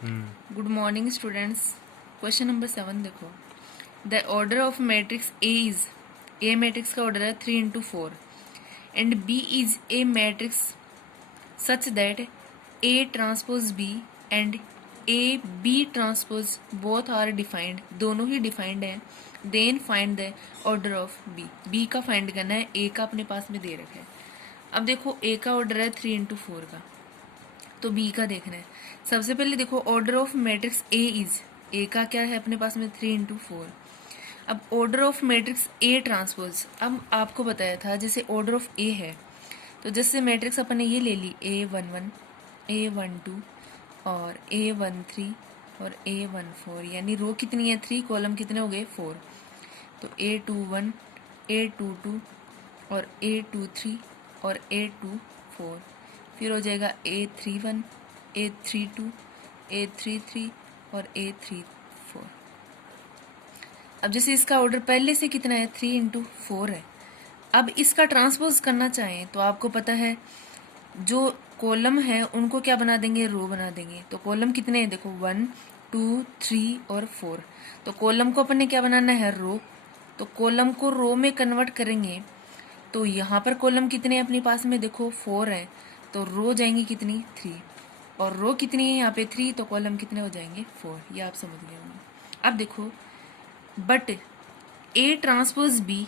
Good morning students. Question number 7 देखो। The order of matrix A is, A matrix का order है 3 into 4 and B is A matrix such that A transpose B and A B transpose both are defined, दोनों ही defined है। Then find the order of B, B का find करना है, ए का अपने पास में दे रखा है। अब देखो ए का ऑर्डर है 3 into 4 का, तो बी का देखना है। सबसे पहले देखो order of matrix A is, A का क्या है अपने पास में 3 into 4। अब order of matrix A transpose, अब आपको बताया था जैसे ऑर्डर ऑफ ए है तो जैसे मैट्रिक्स अपन ने ये ले ली A11, A12 और A13 और A14, यानी रो कितनी है 3, कॉलम कितने हो गए 4। तो A21, A22 और A23 और A24, फिर हो जाएगा A31, A32, A33 और A34। अब जैसे इसका ऑर्डर पहले से कितना है 3 into 4 है। अब इसका ट्रांसपोज करना चाहें तो आपको पता है जो कॉलम है उनको क्या बना देंगे, रो बना देंगे। तो कॉलम कितने हैं देखो 1, 2, 3 और 4। तो कॉलम को अपन ने क्या बनाना है, रो। तो कॉलम को रो में कन्वर्ट करेंगे तो यहाँ पर कॉलम कितने हैं अपने पास में देखो 4 है, तो रो जाएंगी कितनी 3, और रो कितनी है यहाँ पे 3, तो कॉलम कितने हो जाएंगे 4। ये आप समझ गए होंगे। अब देखो but A transpose B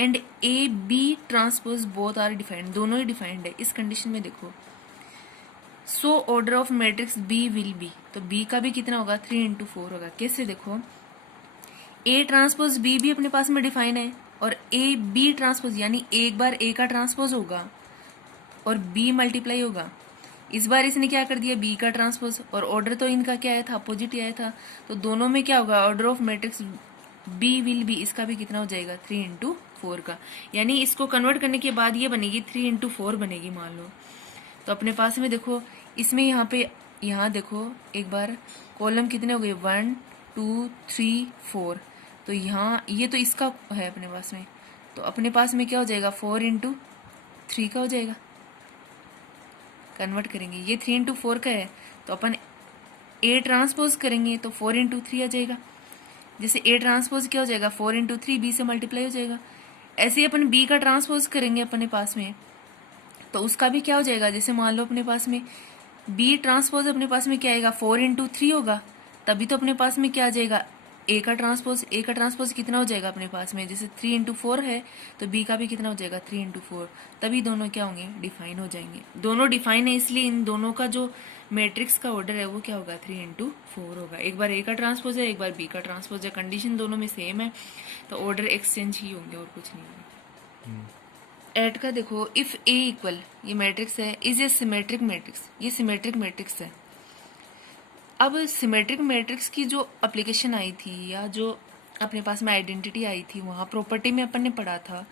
and A B transpose both are defined, दोनों ही डिफाइंड है। इस कंडीशन में देखो so order of matrix B will be, तो बी का भी कितना होगा 3 into 4 होगा। कैसे देखो ए ट्रांसपोज बी भी अपने पास में डिफाइन है और ए बी ट्रांसपोज, यानी एक बार ए का ट्रांसपोज होगा और बी मल्टीप्लाई होगा। इस बार इसने क्या कर दिया बी का ट्रांसपोज, और ऑर्डर तो इनका क्या आया था, अपोजिट ही आया था। तो दोनों में क्या होगा, order of matrix B will be, इसका भी कितना हो जाएगा 3 into 4 का, यानी इसको कन्वर्ट करने के बाद ये बनेगी 3 into 4 बनेगी मान लो। तो अपने पास में देखो इसमें यहाँ पे, यहाँ देखो एक बार कॉलम कितने हो गए 1, 2, 3, 4। तो यहाँ ये तो इसका है अपने पास में, तो अपने पास में क्या हो जाएगा 4 into 3 का हो जाएगा। कन्वर्ट करेंगे, ये 3 into 4 का है तो अपन ए ट्रांसपोज करेंगे तो 4 into 3 आ जाएगा। जैसे ए ट्रांसपोज क्या हो जाएगा 4 into 3, बी से मल्टीप्लाई हो जाएगा। ऐसे ही अपन बी का ट्रांसपोज करेंगे अपने पास में तो उसका भी क्या हो जाएगा, जैसे मान लो अपने पास में बी ट्रांसपोज अपने पास में क्या आएगा 4 into 3 होगा, तभी तो अपने पास में क्या आ जाएगा ए का ट्रांसपोज। ए का ट्रांसपोज कितना हो जाएगा अपने पास में, जैसे 3 into 4 है तो बी का भी कितना हो जाएगा 3 into 4, तभी दोनों क्या होंगे डिफाइन हो जाएंगे। दोनों डिफाइन है इसलिए इन दोनों का जो मैट्रिक्स का ऑर्डर है वो क्या होगा 3 into 4 होगा। एक बार ए का ट्रांसपोज है, एक बार बी का ट्रांसपोज है, कंडीशन दोनों में सेम है तो ऑर्डर एक्सचेंज ही होंगे और कुछ नहीं होगा। एट का देखो इफ ए इक्वल, ये मैट्रिक्स है, इज ए सिमेट्रिक मैट्रिक्स, ये सिमेट्रिक मैट्रिक्स है। अब सिमेट्रिक मैट्रिक्स की जो एप्लीकेशन आई थी या जो अपने पास में आइडेंटिटी आई थी, वहाँ प्रॉपर्टी में अपन ने पढ़ा था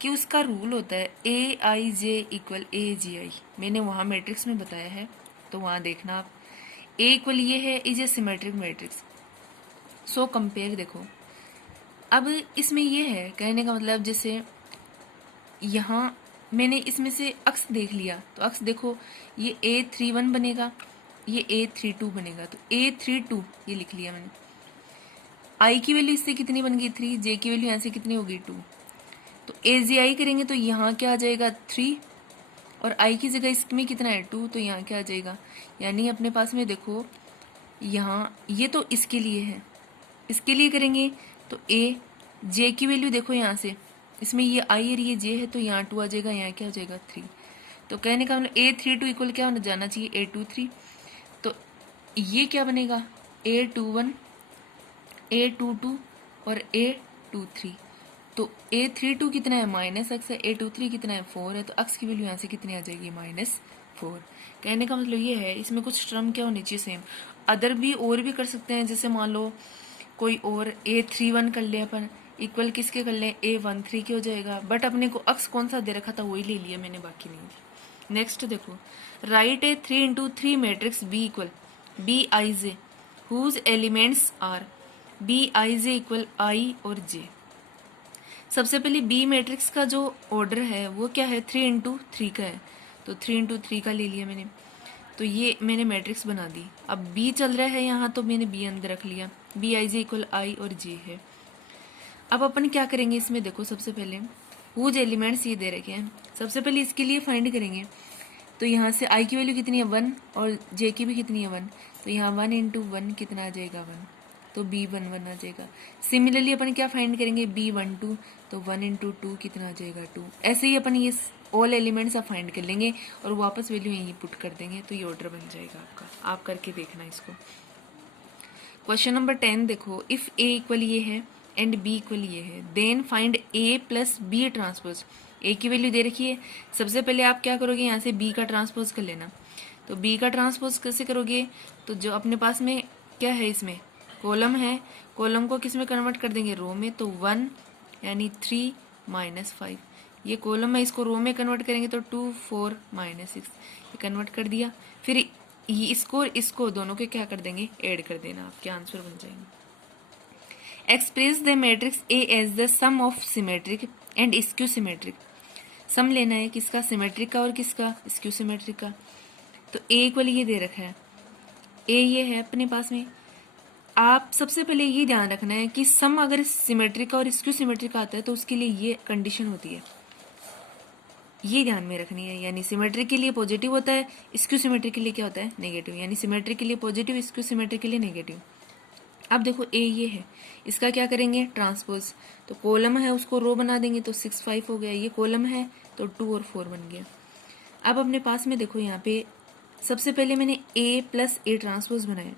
कि उसका रूल होता है ए आई जे इक्वल ए जी आई। मैंने वहाँ मैट्रिक्स में बताया है तो वहाँ देखना आप। ए इक्वल ये है, is a symmetric matrix. So compare देखो, अब इसमें ये है कहने का मतलब जैसे यहाँ मैंने इसमें से अक्स देख लिया तो अक्स देखो ये A31 बनेगा, ये A32 बनेगा, तो A32 ये लिख लिया मैंने। आई की वैल्यू इससे कितनी बन गई 3, जे की वैल्यू यहाँ से कितनी होगी 2। तो AGI करेंगे तो यहाँ क्या आ जाएगा 3 और आई की जगह इसमें कितना है 2, तो यहाँ क्या आ जाएगा, यानी अपने पास में देखो यहाँ ये तो इसके लिए है, इसके लिए करेंगे तो ए जे की वैल्यू देखो यहाँ से इसमें ये आई और ये जे है तो यहाँ 2 आ जाएगा, यहाँ क्या हो जाएगा 3। तो कहने का मतलब A32 इक्वल क्या होना जाना चाहिए A23। तो ये क्या बनेगा A21, A22 और A23। तो A32 कितना है -x है, A23 कितना है 4 है, तो x की वैल्यू यहाँ से कितनी आ जाएगी -4। कहने का मतलब ये है इसमें कुछ टर्म क्या होनी चाहिए सेम। अदर भी और भी कर सकते हैं, जैसे मान लो कोई और A31 कर ले अपन, इक्वल किसके कर ले A13 के हो जाएगा, बट अपने को अक्स कौन सा दे रखा था वही ले लिया मैंने, बाकी नहीं। नेक्स्ट देखो write A 3 into 3 matrix B equal B I J whose elements are B I J equal I और जे। सबसे पहले बी मैट्रिक्स का जो ऑर्डर है वो क्या है 3 into 3 का है, तो 3 into 3 का ले लिया मैंने। तो ये मैंने मैट्रिक्स बना दी। अब बी चल रहा है यहाँ, तो मैंने बी अंदर रख लिया। B I J equal I और जे है। अब अपन क्या करेंगे इसमें, देखो सबसे पहले हुज एलिमेंट्स ये दे रखे हैं, सबसे पहले इसके लिए फाइंड करेंगे। तो यहाँ से आई की वैल्यू कितनी है 1 और जे की भी कितनी है 1, तो यहाँ 1 इंटू 1 कितना आ जाएगा 1, तो बी 1 1 आ जाएगा। सिमिलरली अपन क्या फाइंड करेंगे बी 1 2, तो 1 इंटू 2 कितना आ जाएगा 2। ऐसे ही अपन ये ऑल एलिमेंट्स आप फाइंड कर लेंगे और वापस वैल्यू यहीं पुट कर देंगे, तो ये ऑर्डर बन जाएगा आपका। आप करके देखना इसको। क्वेश्चन नंबर 10 देखो, इफ ए इक्वल ये है एंड बी इक्वल ये है, देन फाइंड ए प्लस बी ट्रांसपोज। ए की वैल्यू दे रखी है, सबसे पहले आप क्या करोगे, यहाँ से बी का ट्रांसपोज कर लेना। तो बी का ट्रांसपोज कैसे करोगे, तो जो अपने पास में क्या है, इसमें कॉलम है, कॉलम को किस में कन्वर्ट कर देंगे, रो में। तो 1 यानी 3 माइनस 5, ये कॉलम है, इसको रो में कन्वर्ट करेंगे तो 2 4 माइनस 6, ये कन्वर्ट कर दिया। फिर ये इसको दोनों के क्या कर देंगे, ऐड कर देना, आपके आंसर बन जाएंगे। Express the matrix A as the sum of symmetric and skew symmetric. Sum लेना है किसका, सिमेट्रिक का और किसका, स्क्यू सिमेट्रिक का। तो ए इक्वल ये दे रखा है, ए ये है अपने पास में। आप सबसे पहले ये ध्यान रखना है कि सम अगर सिमेट्रिक का और स्क्यू सिमेट्रिक का आता है तो उसके लिए ये कंडीशन होती है, ये ध्यान में रखनी है। यानी सिमेट्रिक के लिए पॉजिटिव होता है, स्क्यू सिमेट्रिक के लिए क्या होता है, नेगेटिव। यानी सिमेट्रिक के लिए पॉजिटिव, स्क्यू सिमेट्रिक के लिए नेगेटिव। अब देखो ए ये है, इसका क्या करेंगे, ट्रांसपोज। तो कॉलम है उसको रो बना देंगे, तो 6 5 हो गया। ये कॉलम है तो 2 और 4 बन गया। अब अपने पास में देखो यहाँ पे सबसे पहले मैंने ए प्लस ए ट्रांसपोज बनाया,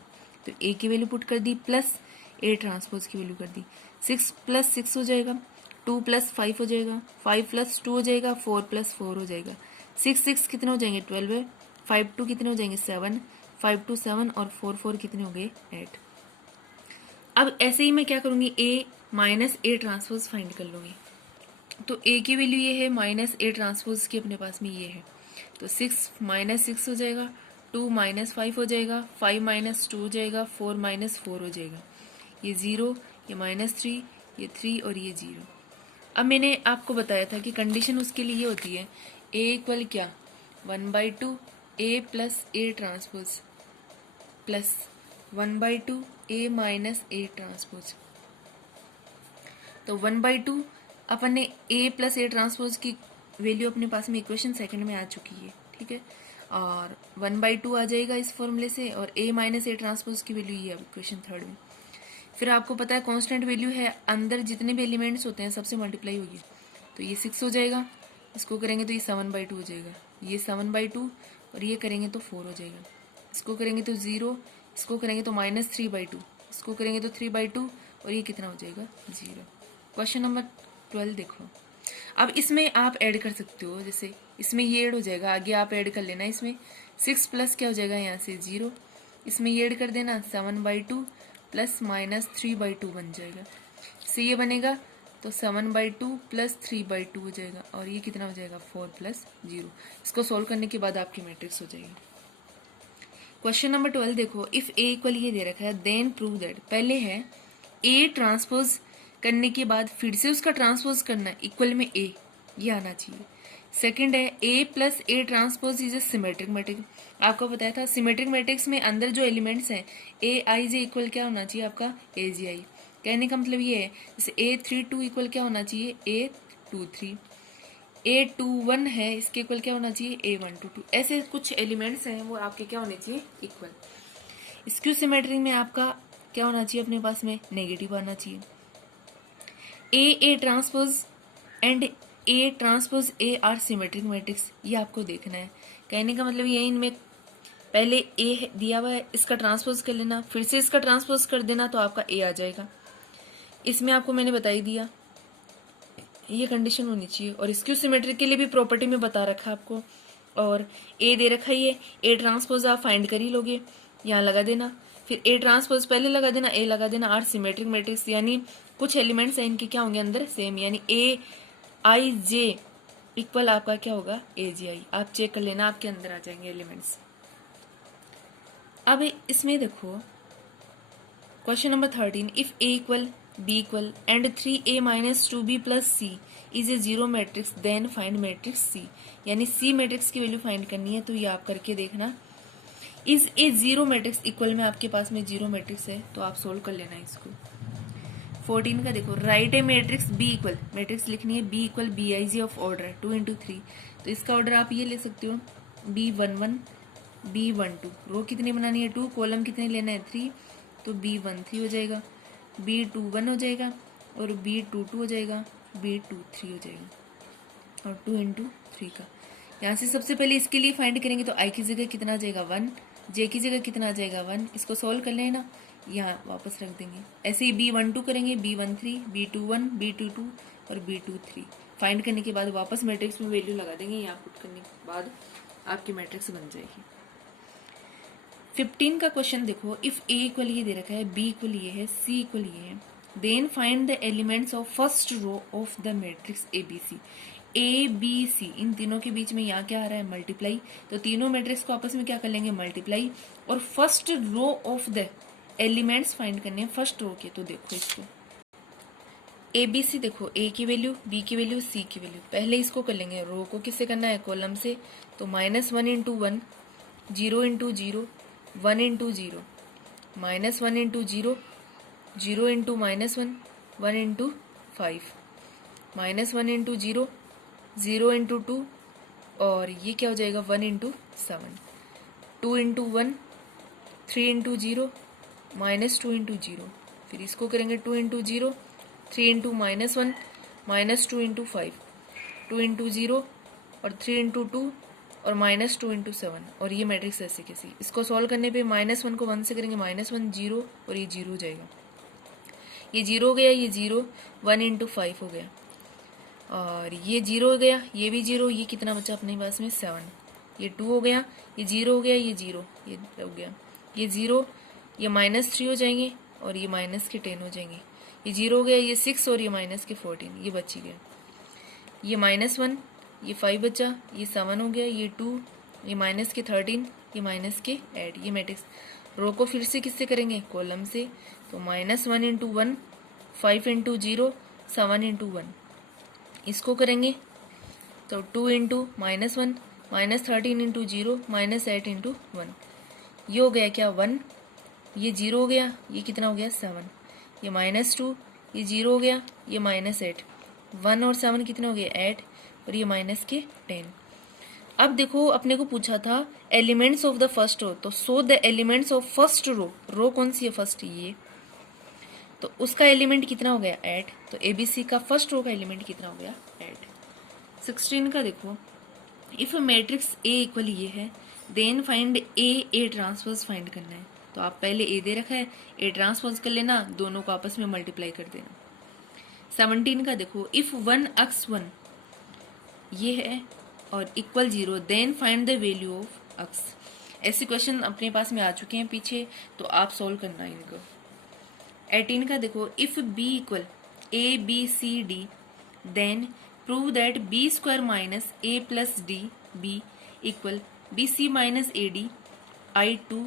तो ए की वैल्यू पुट कर दी प्लस ए ट्रांसपोज की वैल्यू कर दी। 6 प्लस 6 हो जाएगा, 2 प्लस 5 हो जाएगा, 5 प्लस 2 हो जाएगा, 4 प्लस 4 हो जाएगा। 6 6 कितने हो जाएंगे 12 है, 5 2 कितने हो जाएंगे 7, 5 2 7 और 4 4 कितने हो गए 8। अब ऐसे ही मैं क्या करूंगी, ए माइनस ए ट्रांसपोज फाइंड कर लूंगी। तो ए की वैल्यू ये है, माइनस ए ट्रांसपोज की अपने पास में ये है, तो 6 माइनस 6 हो जाएगा, 2 माइनस 5 हो जाएगा, 5 माइनस 2 हो जाएगा, 4 माइनस 4 हो जाएगा। ये 0, ये -3, ये 3 और ये 0। अब मैंने आपको बताया था कि कंडीशन उसके लिए ये होती है, ए इक्वल क्या 1/2 A plus A transpose plus 1/2 A minus A transpose. तो 1/2 अपन ने ए प्लस ए ट्रांसपोज की वैल्यू अपने पास में इक्वेशन सेकंड में आ चुकी है, ठीक है। और 1/2 आ जाएगा इस फॉर्मूले से, और ए माइनस ए ट्रांसपोज की वैल्यू ये है इक्वेशन थर्ड में। फिर आपको पता है कांस्टेंट वैल्यू है, अंदर जितने भी एलिमेंट्स होते हैं सबसे मल्टीप्लाई होगी, तो ये 6 हो जाएगा, इसको करेंगे तो ये 7/2 हो जाएगा, ये 7/2 और ये करेंगे तो 4 हो जाएगा, इसको करेंगे तो 0, इसको करेंगे तो -3/2, इसको करेंगे तो 3/2 और ये कितना हो जाएगा 0। क्वेश्चन नंबर 12 देखो, अब इसमें आप ऐड कर सकते हो, जैसे इसमें ये ऐड हो जाएगा, आगे आप ऐड कर लेना। इसमें 6 प्लस क्या हो जाएगा यहाँ से 0, इसमें ये ऐड कर देना 7/2 प्लस -3/2 बन जाएगा। इससे ये बनेगा तो 7/2 प्लस 3/2 हो जाएगा, और ये कितना हो जाएगा 4 प्लस 0। इसको सोल्व करने के बाद आपकी मैट्रिक्स हो जाएगी। क्वेश्चन नंबर 12 देखो, इफ ए इक्वल ये दे रखा है, देन प्रूव दैट। पहले है ए ट्रांसपोज करने के बाद फिर से उसका ट्रांसपोज करना, इक्वल में ए ये आना चाहिए। सेकंड है A plus A transpose is a symmetric matrix. आपको बताया था सिमेट्रिक मैट्रिक्स में अंदर जो एलिमेंट्स हैं ए आई जे इक्वल क्या होना चाहिए आपका ए जी आई। कहने का मतलब ये है, जैसे A32 इक्वल क्या होना चाहिए A23, A21 है इसके इक्वल क्या होना चाहिए A122। ऐसे कुछ एलिमेंट्स हैं वो आपके क्या होने चाहिए इक्वल। स्क्यू सिमेट्रिक में आपका क्या होना चाहिए अपने पास में नेगेटिव आना चाहिए। A transpose and A transpose A R symmetric matrix, ये आपको देखना है। कहने का मतलब ये इनमें पहले ए दिया हुआ है, इसका ट्रांसपोज कर लेना, फिर से इसका ट्रांसपोज कर देना तो आपका ए आ जाएगा। इसमें आपको मैंने बता ही दिया ये कंडीशन होनी चाहिए। और स्क्यू सिमेट्रिक के लिए भी प्रॉपर्टी में बता रखा है आपको, और ए दे रखा ही है, ए ट्रांसपोज आप फाइंड कर ही लोगे, यहाँ लगा देना, फिर ए ट्रांसपोज पहले लगा देना, ए लगा देना, आर सिमेट्रिक मैट्रिक्स यानी कुछ एलिमेंट्स हैं इनके क्या होंगे अंदर सेम, यानी ए आई जे इक्वल आपका क्या होगा ए जी आई। आप चेक कर लेना आपके अंदर आ जाएंगे एलिमेंट्स। अब इसमें देखो question number 13, if A equal B equal and 3a minus 2b plus C is a zero matrix then find matrix C. यानी सी मैट्रिक्स की वैल्यू फाइंड करनी है, तो ये आप करके देखना। Is a zero matrix equal में आपके पास में जीरो मैट्रिक्स है तो आप सोल्व कर लेना इसको। 14 का देखो, write a matrix B equal, matrix लिखनी है B equal B I G of order 2 into 3, तो इसका ऑर्डर आप ये ले सकते हो B11 B12, रो कितनी बनानी है 2, कॉलम कितने लेना है 3, तो B13 हो जाएगा, B21 हो जाएगा और B22 हो जाएगा, B23 हो जाएगा और 2 into 3 का। यहाँ से सबसे पहले इसके लिए फाइंड करेंगे तो आई की जगह कितना आ जाएगा 1, जे की जगह कितना आ जाएगा 1, इसको सॉल्व कर लेना, यहाँ वापस रख देंगे। ऐसे ही B12 करेंगे, B13 B21 B22 और B23 फाइंड करने के बाद वापस मैट्रिक्स में वैल्यू लगा देंगे, यहाँ पुट करने के बाद आपकी मैट्रिक्स बन जाएगी। 15 का क्वेश्चन देखो, इफ ए इक्वल ये दे रखा है, बी इक्वल ये है, सी इक्वल ये है, then find the elements of first row of the matrix A B C. A B C इन तीनों के बीच में यहाँ क्या आ रहा है मल्टीप्लाई, तो तीनों मैट्रिक्स को आपस में क्या कर लेंगे मल्टीप्लाई, और first row of the elements find करने हैं फर्स्ट रो के। तो देखो इसको ए बी सी, देखो ए की वैल्यू, बी की वैल्यू, सी की वैल्यू, पहले इसको कर लेंगे, रो को किससे करना है कॉलम से, तो -1 into 1 0 into 0 1 into 0 -1 into 0 0 into -1 1 into 5 -1 into 0 0 into 2 और ये क्या हो जाएगा 1 into 7 2 into 1 3 into 0 -2 into 0, फिर इसको करेंगे 2 into 0 3 into -1 -2 into 5 2 into 0 और 3 into 2 और -2 into 7, और ये मैट्रिक्स ऐसे कैसी। इसको सॉल्व करने पे -1 को 1 से करेंगे, -1 0 और ये 0 हो जाएगा, ये 0 हो गया, ये 0 1 into 5 हो गया और ये 0 हो गया, ये भी 0, ये कितना बचा अपने पास में 7, ये 2 हो गया, ये 0 हो गया, ये 0 ये हो गया, ये 0, ये -3 हो जाएंगे और ये -10 हो जाएंगे, ये 0 हो गया, ये 6 और ये -14, ये बच ही गया, ये -1 ये 5 बचा, ये 7 हो गया, ये 2, ये -13, ये -8, ये मैट्रिक्स। रो को फिर से किससे करेंगे कॉलम से, तो -1 into 1 5 into 0 7 into 1, इसको करेंगे तो 2 into -1 -13 into 0 -8 into 1, ये हो गया क्या 1, ये 0 हो गया, ये कितना हो गया 7, ये -2, ये 0 हो गया, ये -8, 1 और 7 कितने हो गए 8 और ये -10। अब देखो अपने को पूछा था elements of the first row, तो so the elements of first row, row कौन सी है फर्स्ट ये, तो उसका एलिमेंट कितना हो गया 8, तो एबीसी का फर्स्ट रो का एलिमेंट कितना हो गया 8। 16 का देखो, इफ मैट्रिक्स ए इक्वल ये है then find A transpose find करना है, तो आप पहले ए दे रखा है, ए ट्रांसपोज कर लेना, दोनों को आपस में मल्टीप्लाई कर देना। 17 का देखो, इफ 1 x 1 ये है और equal 0 then find the value of x। ऐसे क्वेश्चन अपने पास में आ चुके हैं पीछे, तो आप सोल्व करना है इनको। 18 का देखो, if b equal a b c d then prove that b square minus a plus d b equal b c minus a d I2,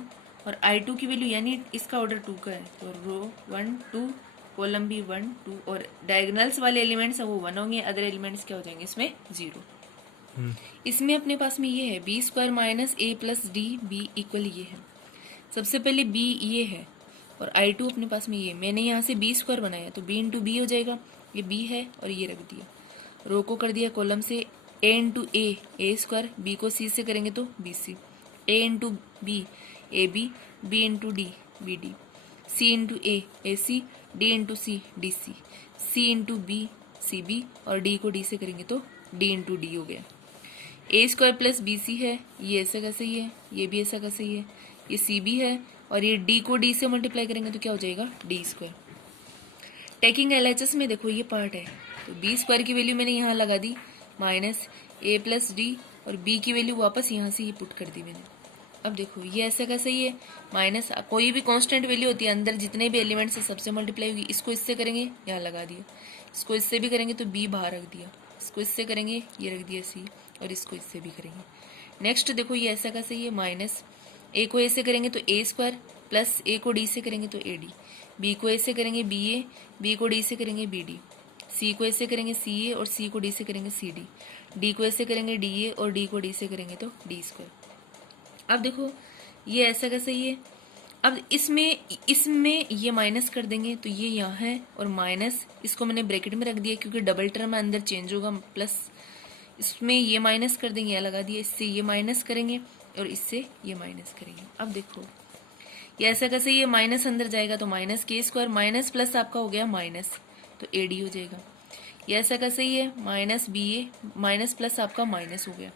और I2 की वैल्यू यानी इसका ऑर्डर 2 का है, तो रो 1 2 कॉलम भी 1 2 और डायगोनल्स वाले एलिमेंट्स है वो 1 होंगे, अदर एलिमेंट्स क्या हो जाएंगे इसमें 0। इसमें अपने पास में ये है बी स्क्वायर माइनस ए प्लस डी बी इक्वल ये है, सबसे पहले बी ये है और I2 अपने पास में ये, मैंने यहाँ से बी स्क्वायर बनाया तो बी इंटू बी हो जाएगा, ये बी है और ये रख दिया, रो को कर दिया कॉलम से A into A square, B को सी से करेंगे तो B C, A into B A B into D B D, C into A C, D into C D C, C into B C B और D को D से करेंगे तो D into D हो गया। A square plus B C है, ये ऐसा का सही है, ये भी ऐसा का सही है, ये सी बी है और ये डी को डी से मल्टीप्लाई करेंगे तो क्या हो जाएगा डी स्क्वायर। टेकिंग एलएचएस में देखो ये पार्ट है, तो बी स्क्वायर की वैल्यू मैंने यहाँ लगा दी माइनस ए प्लस डी और बी की वैल्यू वापस यहाँ से ही पुट कर दी मैंने। अब देखो ये ऐसा का सही है, माइनस कोई भी कांस्टेंट वैल्यू होती है अंदर जितने भी एलिमेंट्स है सबसे मल्टीप्लाई होगी, इसको इससे करेंगे यहाँ लगा दिया, इसको इससे भी करेंगे तो बी बाहर रख दिया, इसको इससे करेंगे ये रख दिया सी और इसको इससे भी करेंगे। नेक्स्ट देखो ये ऐसा का सही है, माइनस ए को ए से करेंगे तो ए स्क्वायर प्लस ए को डी से करेंगे तो ए डी, बी को ए से करेंगे बी ए, बी को डी से करेंगे बी डी, सी को ए से करेंगे सी ए और सी को डी से करेंगे सी डी, डी को ए से करेंगे डी ए और डी को डी से करेंगे तो डी स्क्वायर। अब देखो ये ऐसा का सही है। अब इसमें ये माइनस कर देंगे तो ये यहाँ है, और माइनस इसको मैंने ब्रैकेट में रख दिया क्योंकि डबल टर्म अंदर चेंज होगा, प्लस इसमें ये माइनस कर देंगे, यह लगा दिया, इससे ये माइनस करेंगे और इससे ये माइनस करेंगे। अब देखो ये ऐसा कैसे, ये माइनस अंदर जाएगा तो माइनस के स्क्वायर, माइनस प्लस आपका हो गया माइनस, तो एडी हो जाएगा। ये ऐसा कैसे ही है, माइनस बी ए, माइनस प्लस आपका माइनस हो गया।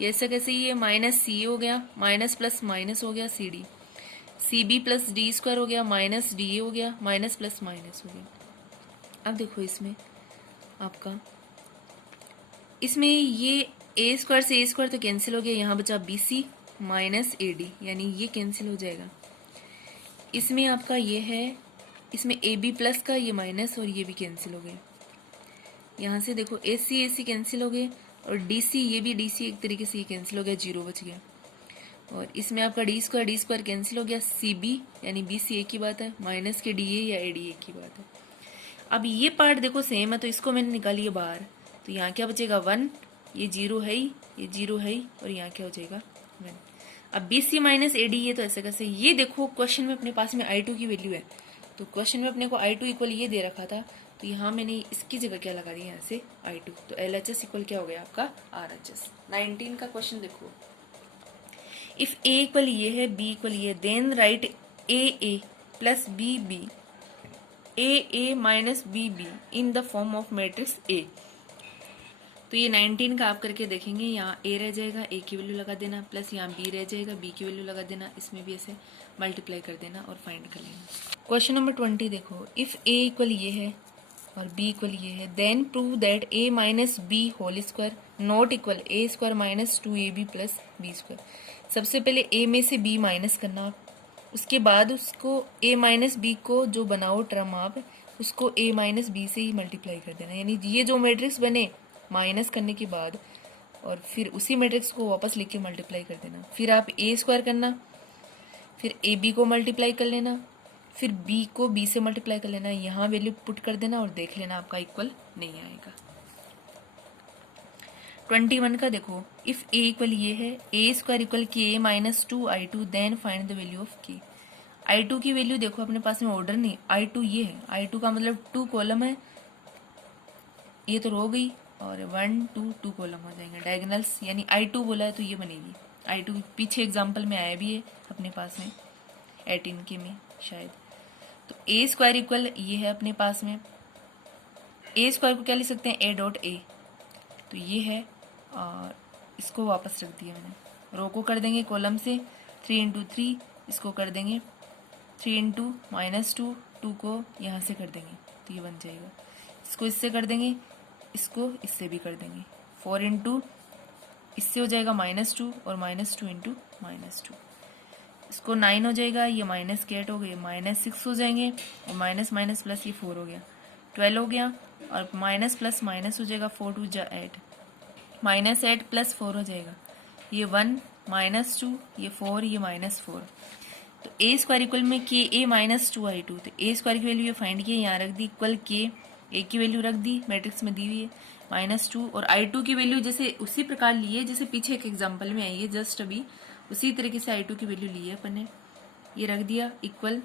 ये ऐसा कैसे ही है, माइनस सी हो गया, माइनस प्लस माइनस हो गया C D, C B plus D square हो गया, माइनस डी ए हो गया, माइनस प्लस माइनस हो गया। अब देखो इसमें आपका, इसमें ये ए स्क्वायर से ए स्क्वायर तो कैंसिल हो गया, यहाँ बचा B C minus A D, यानी ये कैंसिल हो जाएगा। इसमें आपका ये है, इसमें ए बी प्लस का ये माइनस और ये भी कैंसिल हो गए। यहाँ से देखो ए सी कैंसिल हो गए, और डी सी, ये भी डी सी एक तरीके से ये कैंसिल हो गया, जीरो बच गया। और इसमें आपका डी स्क्वायर कैंसिल हो गया, सी बी यानी बी सी एक ही बात है, माइनस के डी ए या ए डी एक ही बात है। अब ये पार्ट देखो सेम है तो इसको मैंने निकाली है बाहर, तो यहाँ क्या बचेगा 1, ये जीरो है ही, ये जीरो है ही, और यहाँ क्या हो जाएगा 1। अब B C minus A D, ये तो ऐसे कैसे, ये देखो क्वेश्चन में अपने पास में I2 की वैल्यू है, तो क्वेश्चन में अपने को I2 इक्वल ये दे रखा था, तो यहाँ मैंने इसकी जगह क्या लगा दी, यहाँ से I2, तो LHS इक्वल क्या हो गया आपका RHS। 19 का क्वेश्चन देखो, इफ A इक्वल ये है, B इक्वल ये, then write AA plus BB, AA minus BB in the form of matrix A। तो ये 19 का आप करके देखेंगे, यहाँ A रह जाएगा, A की वैल्यू लगा देना, प्लस यहाँ B रह जाएगा, B की वैल्यू लगा देना, इसमें भी ऐसे मल्टीप्लाई कर देना और फाइंड कर लेना। क्वेश्चन नंबर 20 देखो, इफ A इक्वल ये है और B इक्वल ये है, then prove that A minus B whole square not equal A square minus 2AB plus B square. सबसे पहले A में से B माइनस करना, उसके बाद उसको A माइनस B को जो बनाओ टर्म आप, उसको A माइनस B से ही मल्टीप्लाई कर देना, यानी ये जो मैट्रिक्स बने माइनस करने के बाद, और फिर उसी मैट्रिक्स को वापस लिख के मल्टीप्लाई कर देना। फिर आप A स्क्वायर करना, फिर AB को मल्टीप्लाई कर लेना, फिर B को B से मल्टीप्लाई कर लेना, यहाँ वैल्यू पुट कर देना और देख लेना आपका इक्वल नहीं आएगा। 21 का देखो, इफ A इक्वल ये है, A square equal K minus 2I2, then find the value of K। I2 की वैल्यू देखो अपने पास में ऑर्डर नहीं, I2 ये है, I2 का मतलब 2 कॉलम है, ये तो रो गई, और 1 2 2 कॉलम हो जाएंगे डायगोनल्स, यानी I2 बोला है तो ये बनेगी। I2 पीछे एग्जाम्पल में आया भी है अपने पास में 18 के में शायद। तो A स्क्वायर इक्वल ये है अपने पास में, A स्क्वायर को क्या लिख सकते हैं, A डॉट A, तो ये है, और इसको वापस रख दिया मैंने, रो को कर देंगे कॉलम से 3 इंटू 3, इसको कर देंगे 3 इंटू माइनस 2, 2 को यहाँ से कर देंगे तो ये बन जाएगा, इसको इससे कर देंगे, इसको इससे भी कर देंगे, 4 इंटू इससे हो जाएगा -2 और -2 इंटू -2, इसको 9 हो जाएगा, ये माइनस के 8 हो गए, -6 हो जाएंगे, और माइनस माइनस प्लस ये 4 हो गया, 12 हो गया, और माइनस प्लस माइनस हो जाएगा, 4 2 जा 8, -8 प्लस 4 हो जाएगा, ये 1 -2, ये 4, ये -4। तो A स्क्वायर इक्वल में के A माइनस 2I2, तो A स्क्वायर की वैल्यू ये फाइंड किए, यहाँ रख दी, इक्वल के A की वैल्यू रख दी, मैट्रिक्स में दी हुई है -2, और I2 की वैल्यू जैसे उसी प्रकार ली है जैसे पीछे एक एग्जाम्पल में आई है, जस्ट अभी उसी तरीके से I2 की वैल्यू ली है अपन ने, ये रख दिया इक्वल,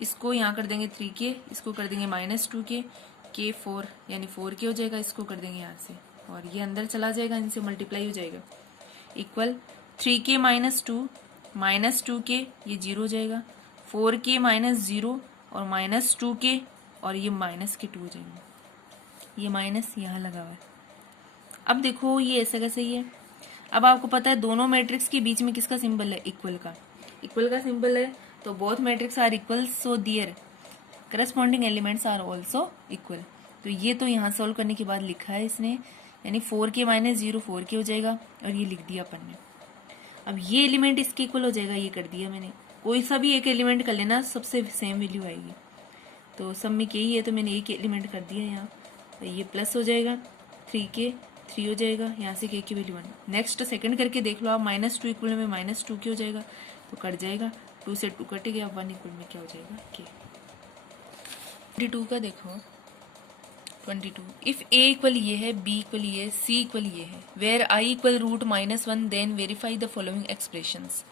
इसको यहाँ कर देंगे 3K, इसको कर देंगे -2K, K 4 यानी 4K हो जाएगा, इसको कर देंगे यहाँ से, और ये अंदर चला जाएगा, इनसे मल्टीप्लाई हो जाएगा, इक्वल 3K माइनस 2K, ये 0 हो जाएगा, 4K माइनस 0 और -2K, और ये माइनस के 2 हो जाएंगे, ये माइनस यहाँ लगा हुआ है। अब देखो ये ऐसा कैसे ही है, अब आपको पता है दोनों मैट्रिक्स के बीच में किसका सिंबल है, इक्वल का सिंबल है, तो both matrix are equal, so their corresponding elements are also equal. तो ये तो यहाँ सॉल्व करने के बाद लिखा है इसने, यानी 4K माइनस 0 4K हो जाएगा, और ये लिख दिया अपन ने। अब ये एलिमेंट इसके इक्वल हो जाएगा, ये कर दिया मैंने, कोई सा भी एक एलिमेंट कर लेना, सबसे सेम वैल्यू आएगी, तो सब में के ही है तो मैंने एक एलिमेंट कर दिया यहाँ, तो ये प्लस हो जाएगा, 3K 3 हो जाएगा, यहाँ से K की वैल्यू 1। नेक्स्ट सेकंड करके देख लो आप, -2 इक्वल में -2K हो जाएगा, तो कट जाएगा, 2 से 2 कट गया, 1 इक्वल में क्या हो जाएगा K। 22 का देखो, 22 इफ A इक्वल ये है, B इक्वल ये है, C इक्वल ये है, where I equal √-1, then verify the following expressions.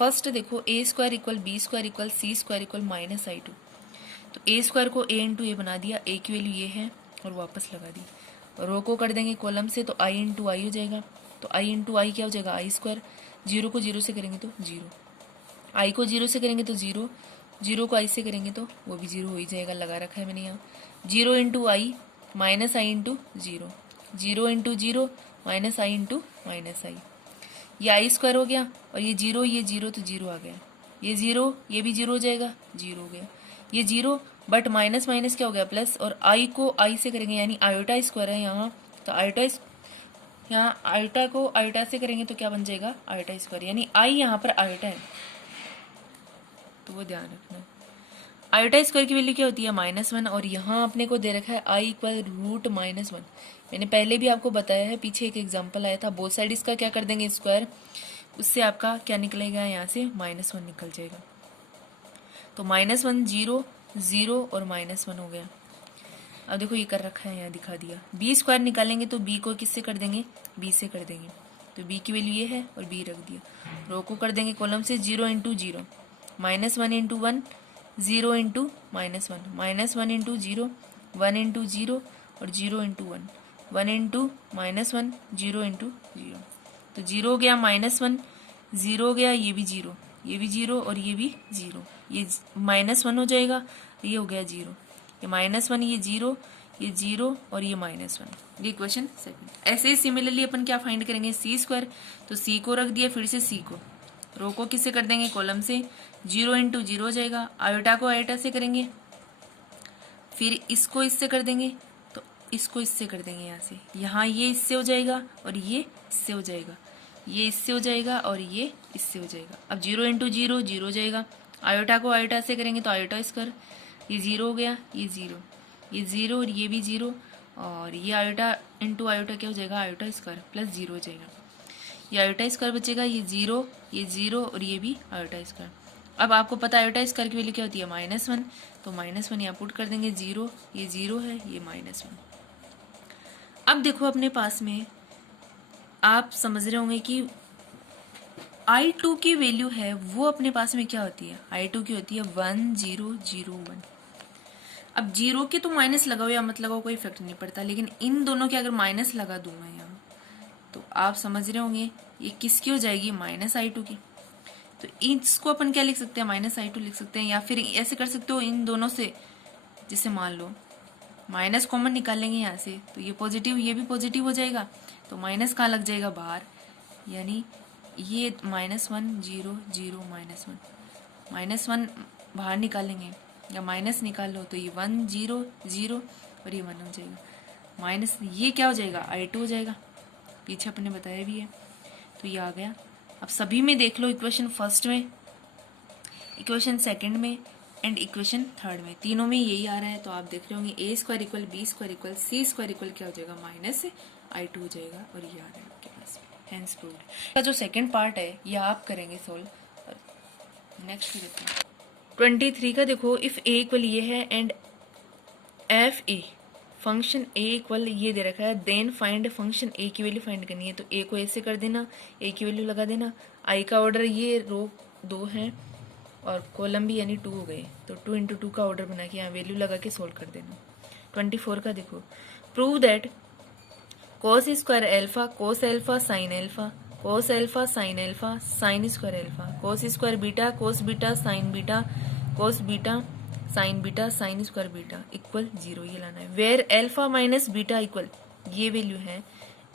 First देखो A square equal B square equal C square equal minus I two. तो ए स्क्वायर को ए इंटू ए बना दिया, ए की वैल्यू ये है और वापस लगा दी। रो को कर देंगे कॉलम से, तो आई इंटू आई हो जाएगा। तो आई इंटू आई क्या हो जाएगा, आई स्क्वायर। जीरो को जीरो से करेंगे तो जीरो, आई को जीरो से करेंगे तो जीरो, जीरो को आई से करेंगे तो वो भी जीरो हो ही जाएगा, लगा रखा है मैंने यहाँ। Zero into I minus I into zero, zero into zero minus I into minus I. ये आई स्क्वायर हो गया और ये जीरो तो जीरो आ गया। ये जीरो, ये भी जीरो हो जाएगा, जीरो हो गया। ये जीरो बट माइनस माइनस क्या हो गया प्लस, और आई को आई से करेंगे यानी आयोटा स्क्वायर है यहाँ, तो आयोटा यहाँ आयोटा को आयोटा से करेंगे तो क्या बन जाएगा, आयोटा स्क्वायर, यानी आई यहाँ पर आयोटा है, तो वो ध्यान रखना। आयोटा स्क्वायर की वैल्यू क्या होती है, -1, और यहाँ अपने को दे रखा है आई इक्वल रूट -1। मैंने पहले भी आपको बताया है, पीछे एक एग्जांपल आया था, बोथ साइड इसका क्या कर देंगे स्क्वायर, उससे आपका क्या निकलेगा, यहाँ से -1 निकल जाएगा। तो -1 जीरो, जीरो और -1 हो गया। अब देखो ये कर रखा है, यहाँ दिखा दिया। बी स्क्वायर निकालेंगे तो बी को किससे कर देंगे, बी से कर देंगे, तो बी की वैल्यू ये है और बी रख दिया। रो को कर देंगे कॉलम से, zero into zero, -1 into 1, zero into -1, -1 into zero, 1 into zero और zero into 1, 1 into -1, zero into zero. तो जीरो हो गया -1, जीरो हो गया, ये भी जीरो, ये भी जीरो और ये भी जीरो, ये -1 हो जाएगा, ये हो गया जीरो, ये -1, ये जीरो और ये -1। ये इक्वेशन सेकंड। ऐसे ही सिमिलरली अपन क्या फाइंड करेंगे, सी स्क्वायर, तो सी को रख दिया, फिर से सी को, रो को किससे कर देंगे कॉलम से, जीरो इंटू जीरो हो जाएगा, आयोटा को आयोटा से करेंगे, फिर इसको इससे कर देंगे, तो इसको इससे कर देंगे यहाँ से, यहाँ ये इससे हो जाएगा और ये इससे हो जाएगा, ये इससे हो जाएगा और ये इससे हो जाएगा। अब जीरो इंटू जीरो, जीरो हो जाएगा, आयोटा को आयोटा से करेंगे तो आयोटा स्क्वायर, ये जीरो हो गया, ये जीरो और ये भी जीरो, और ये आयोटा इंटू आयोटा क्या हो जाएगा, आयोटा स्क्वायर प्लस जीरो हो जाएगा, ये आयोटा स्क्वायर बचेगा, ये जीरो और ये भी आयोटा स्क्वायर। अब आपको पता है आयोटा स्क्वायर की वैल्यू क्या होती है, -1, तो -1 यहाँ पुट कर देंगे, जीरो, ये जीरो है, ये -1। अब देखो अपने पास में आप समझ रहे होंगे कि I2 की वैल्यू है वो अपने पास में क्या होती है, I2 की होती है 1 0 0 1। अब जीरो के तो माइनस लगाओ या मत लगाओ कोई इफेक्ट नहीं पड़ता, लेकिन इन दोनों के अगर माइनस लगा दूं मैं यहाँ, तो आप समझ रहे होंगे ये किसकी हो जाएगी, -I2 की। तो इसको अपन क्या लिख सकते हैं, -I2 लिख सकते हैं, या फिर ऐसे कर सकते हो इन दोनों से, जैसे मान लो माइनस कॉमन निकालेंगे यहाँ से, तो ये पॉजिटिव ये भी पॉजिटिव हो जाएगा, तो माइनस कहाँ लग जाएगा, बाहर, यानी ये -1 0 0 -1, -1 बाहर निकालेंगे या माइनस निकाल लो तो ये 1 0 0 और ये 1 हो जाएगा, माइनस ये क्या हो जाएगा, I2 हो जाएगा, पीछे अपने बताया भी है। तो ये आ गया। अब सभी में देख लो, इक्वेशन फर्स्ट में, इक्वेशन सेकंड में एंड इक्वेशन थर्ड में, तीनों में यही आ रहा है। तो आप देख रहे होंगे A square equal B square equal C square equal क्या हो जाएगा, -I2 हो जाएगा, और ये आ रहा है आपके पास, हेंस प्रूव्ड। का जो सेकंड पार्ट है ये आप करेंगे सोल्व। नेक्स्ट देखो 23 का, देखो इफ ए इक्वल ये है and F a function A equal ये दे रखा है, देन फाइंड फंक्शन ए की वैल्यू फाइंड करनी है। तो ए को ऐसे कर देना, ए की वैल्यू लगा देना, आई का ऑर्डर ये रो 2 है और कॉलम भी यानी 2 हो गए, तो 2 इंटू 2 का ऑर्डर बना के यहाँ वैल्यू लगा के सोल्व कर देना। 24 का देखो, prove that cos square alpha cos alpha sine alpha cos alpha sine alpha sine square alpha cos square beta cos beta sine beta cos beta sine beta sine square beta equal 0, ये लाना है। Where alpha minus beta equal, ये value है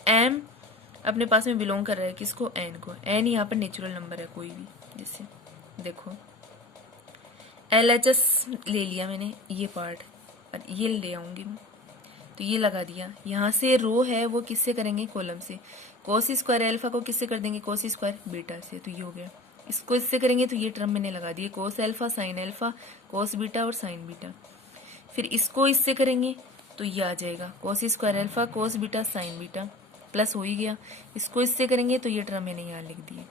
m अपने पास में belong कर रहा है किसको, n को। n यहाँ पर नेचुरल नंबर है कोई भी, जैसे देखो LHS ले लिया मैंने ये पार्ट, और ये ले आऊंगी मैं, तो ये लगा दिया। यहाँ से रो है वो किससे करेंगे, कॉलम से। cos स्क्वायर एल्फा को किससे कर देंगे, cos स्क्वायर बीटा से, तो ये हो गया। इसको इससे करेंगे तो ये टर्म मैंने लगा दिए, cos alpha sine alpha cos beta और साइन बीटा। फिर इसको इससे करेंगे तो ये आ जाएगा cos square alpha cos beta sine beta, plus हो ही गया। इसको इससे करेंगे तो ये टर्म मैंने यहाँ लिख दिए।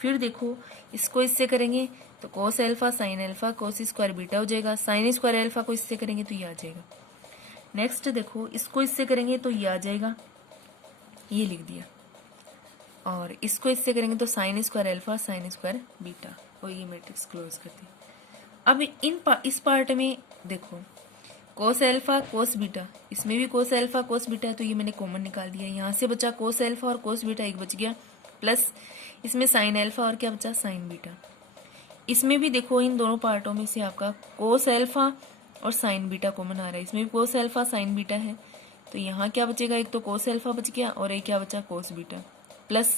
फिर देखो इसको इससे करेंगे तो cos alpha sine alpha cos square beta हो जाएगा, साइन स्क्वायर एल्फा को इससे करेंगे तो ये आ जाएगा। नेक्स्ट देखो इसको इससे करेंगे तो ये आ जाएगा, ये लिख दिया। और इसको इससे करेंगे तो sine square alpha sign square beta, और ये मैट्रिक्स क्लोज करते हैं। अब इस पार्ट में देखो कोस अल्फा कोस बीटा, इसमें भी कोस अल्फा कोस बीटा है, तो ये मैंने कॉमन निकाल दिया। यहाँ से बचा कोस अल्फा और कोस बीटा एक बच गया, प्लस इसमें साइन अल्फा और क्या बचा साइन बीटा। इसमें भी देखो इन दोनों पार्टों में से आपका कोस अल्फा और साइन बीटा कॉमन आ रहा है, इसमें भी कोस अल्फा साइन बीटा है, तो यहाँ क्या बचेगा, एक तो कोस अल्फा बच गया और एक क्या बचा कोस बीटा, प्लस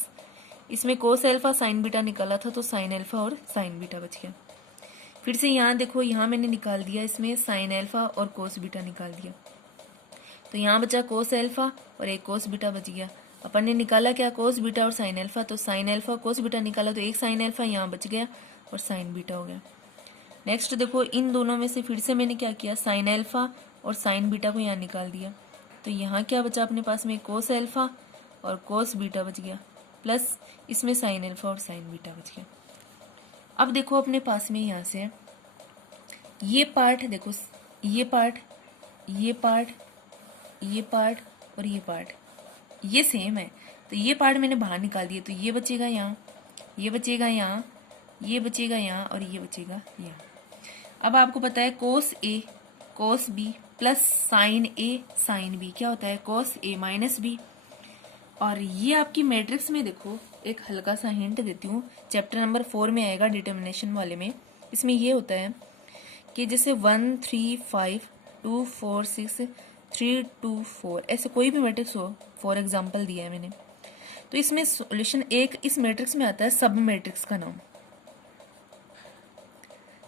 इसमें कोस अल्फा साइन बीटा निकाला था तो साइन अल्फा और साइन बीटा बच गया। फिर से यहाँ देखो, यहाँ मैंने निकाल दिया, इसमें साइन अल्फा और कोस बीटा निकाल दिया, तो यहाँ बचा कोस अल्फा और एक कोस बीटा बच गया। अपन ने निकाला क्या, कोस बीटा और साइन अल्फा, तो साइन अल्फा कोस बीटा निकाला तो एक साइन अल्फा यहाँ बच गया और साइन बीटा हो गया। नेक्स्ट देखो इन दोनों में से फिर से मैंने क्या किया, साइन अल्फा और साइन बीटा को यहाँ निकाल दिया, तो यहाँ क्या बचा अपने पास में, कोस अल्फा और कोस बीटा बच गया, प्लस इसमें साइन अल्फा और साइन बीटा बच गया। अब देखो अपने पास में यहाँ से ये पार्ट देखो, ये पार्ट ये पार्ट ये पार्ट और ये पार्ट ये सेम है, तो ये पार्ट मैंने बाहर निकाल दिया, तो ये बचेगा यहाँ, ये बचेगा यहाँ, ये बचेगा यहाँ और ये बचेगा यहाँ। अब आपको पता है कोस ए कोस बी प्लस साइन ए साइन बी क्या होता है, कोस ए माइनस बी। और ये आपकी मैट्रिक्स में देखो एक हल्का सा हिंट देती हूँ, चैप्टर नंबर 4 में आएगा डिटर्मिनेशन वाले में। इसमें ये होता है कि जैसे 1 3 5 2 4 6 3 2 4 ऐसे कोई भी मैट्रिक्स हो, फॉर एग्जांपल दिया है मैंने, तो इसमें सॉल्यूशन एक इस मैट्रिक्स में आता है सब मैट्रिक्स का नाम।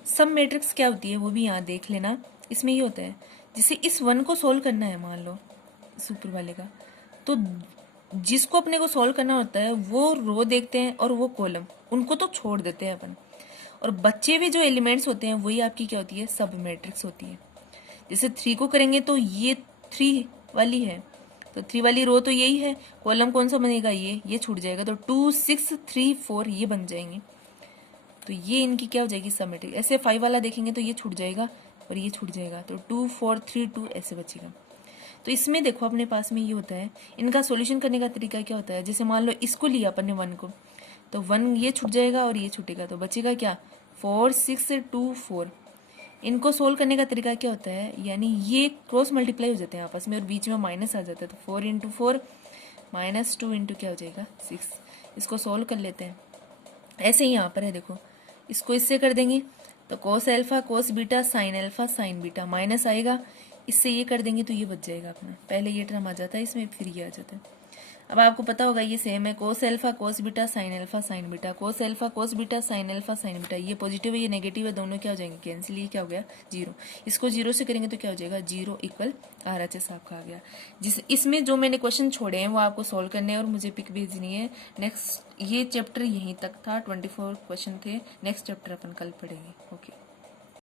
सब मैट्रिक्स क्या होती है वो भी यहाँ देख लेना। इसमें ये होता है जैसे इस 1 को सोल्व करना है, मान लो ऊपर वाले का, तो जिसको अपने को सॉल्व करना होता है वो रो देखते हैं और वो कॉलम, उनको तो छोड़ देते हैं अपन, और बच्चे भी जो एलिमेंट्स होते हैं वही आपकी क्या होती है, सब मैट्रिक्स होती है। जैसे 3 को करेंगे तो ये 3 वाली है, तो 3 वाली रो तो यही है, कॉलम कौन सा बनेगा, ये छूट जाएगा, तो 2 6 3 4 ये बन जाएंगे, तो ये इनकी क्या हो जाएगी, सब मैट्रिक्स। ऐसे 5 वाला देखेंगे तो ये छूट जाएगा और ये छूट जाएगा, तो 2 4 3 2 ऐसे बचेगा। तो इसमें देखो अपने पास में ये होता है, इनका सॉल्यूशन करने का तरीका क्या होता है, जैसे मान लो इसको लिया अपन ने 1 को, तो 1 ये छूट जाएगा और ये छूटेगा, तो बचेगा क्या 4 6 2 4। इनको सोल्व करने का तरीका क्या होता है, यानी ये क्रॉस मल्टीप्लाई हो जाते हैं आपस में और बीच में माइनस आ जाता है, तो 4 × 4 माइनस 2 × क्या हो जाएगा 6। इसको सोल्व कर लेते हैं। ऐसे ही यहाँ पर है देखो, इसको इससे कर देंगे तो cos alpha cos beta sine alpha sign beta, minus आएगा, इससे ये कर देंगे तो ये बच जाएगा अपना, पहले ये टर्म आ जाता है इसमें फिर ये आ जाता है। अब आपको पता होगा ये सेम है, cos alpha cos beta sine alpha sign beta, cos alpha cos beta sine alpha sign beta, ये पॉजिटिव है ये नेगेटिव है, दोनों क्या हो जाएंगे कैंसिल, ये क्या हो गया 0। इसको 0 से करेंगे तो क्या हो जाएगा 0 इक्वल RHS आपका आ गया। इसमें जो मैंने क्वेश्चन छोड़े हैं वो आपको सोल्व करने हैं और मुझे पिक भेजनी है। नेक्स्ट ये चैप्टर यहीं तक था, 24 क्वेश्चन थे, नेक्स्ट चैप्टर अपन कल पढ़ेंगे। ओके।